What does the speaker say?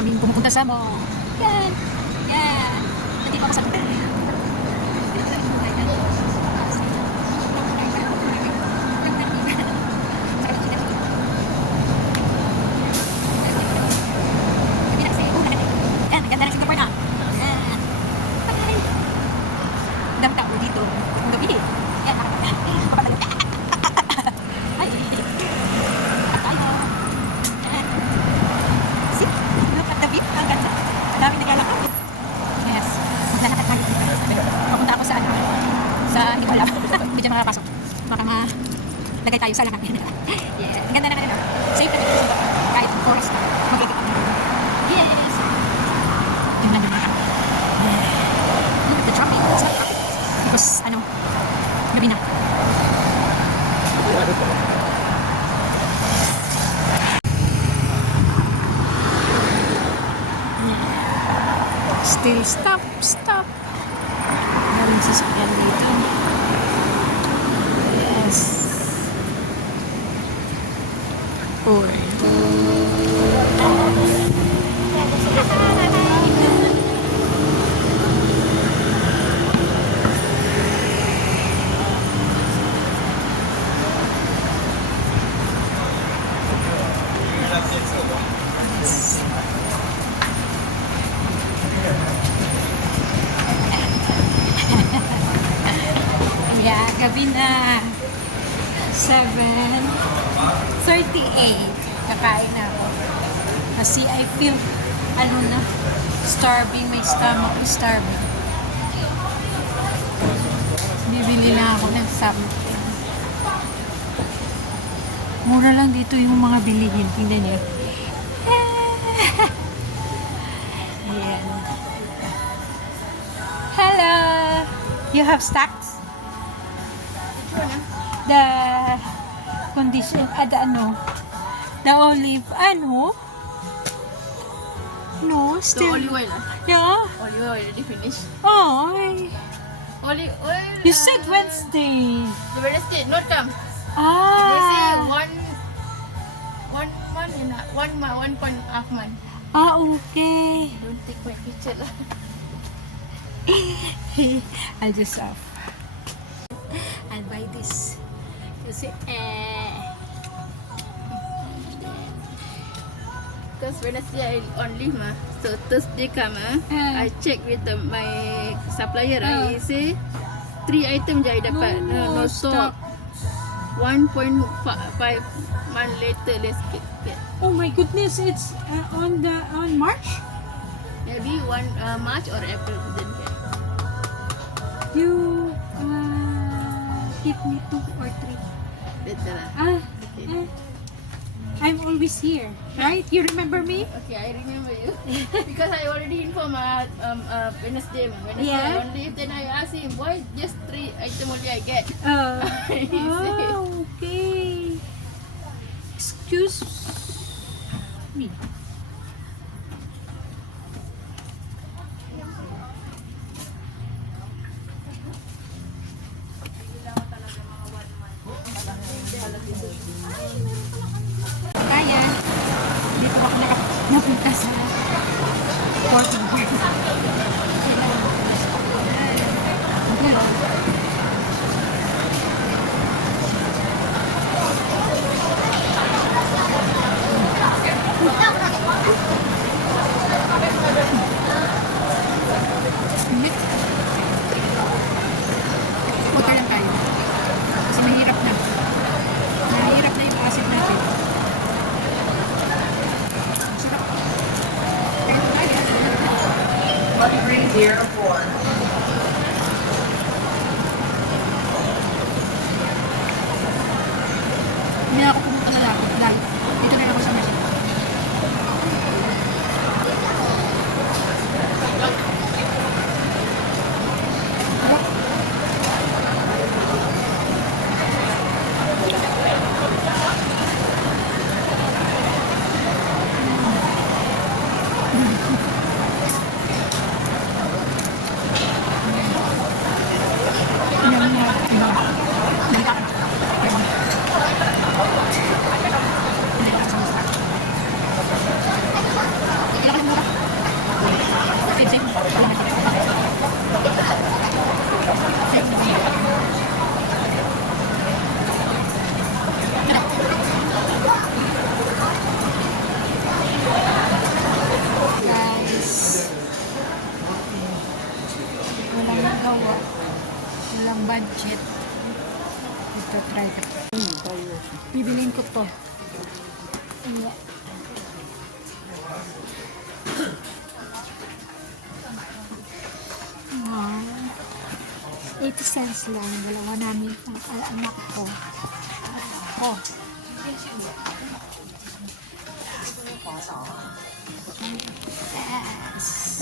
kaming pumupunta sa mall. Yan. Yan. Nandito ako sa mall. Yan, ganda ng Singapore na. Yan. Ang tao dito. Ang gabi. Yan, makapatalo. Ay, tayo. Yan. See? Look at the view. Ang ganda. Ang dami naglalakad. Yes. Maglalakad tayo dito. Papunta ako sa ano. Sa hindi ko alam. Hindi dyan makapasok. Baka lagay tayo sa langan. Yeah. Ang ganda na ano. Safe na dito sa kahit forest. Mag-ikot. Yes. Yung ganda na. Look at the traffic. It's not traffic. Because ano, gabi na. Still stop. Maraming sasakyan dito. Yes. Yeah, gabi na. 7:38. Kakain na ako. Kasi I feel, ano na, starving. My stomach is starving. Bibili na ako ng something. Mura lang dito yung mga bilihin. Tingnan niyo. Yan. Hello! You have stocks? The condition, the olive, no, So still, olive oil. yeah, Olive oil already finished. oh, Olive oil. you said Wednesday, The Wednesday not come. They say ah, one month, you know, 1 month, 1.5 month. okay, Don't take my picture lah. I'll just I'll buy this, kasi, Because Wednesday I on leave mah. So Thursday come I check with my supplier. He say 3 item je I dapat. No stock. 1.5 month later let's get. oh my goodness, it's on March, Maybe March or April then get. you, give me 2 or 3, Later lah. I'm always here, right? You remember me? Okay, I remember you because I already informed Wednesday. Wednesday Yeah. I on leave. Then I asked him why just 3 item only I get. He said, Okay. Excuse me. Kaya, dito ako napunta sa Portland. Punta lang tayo. Kasi mahirap na. Mahirap na yung acid natin. Sarap. Kaya tayo. 1304. Hindi na ako pumunta sa layo. Dito na lang ako sa machine. Yan na. Balik ako. try ko. Bibilin ko to. Iya. Ah, 80 cents lang. Dalawa namin ang anak ko. Oh. Yes.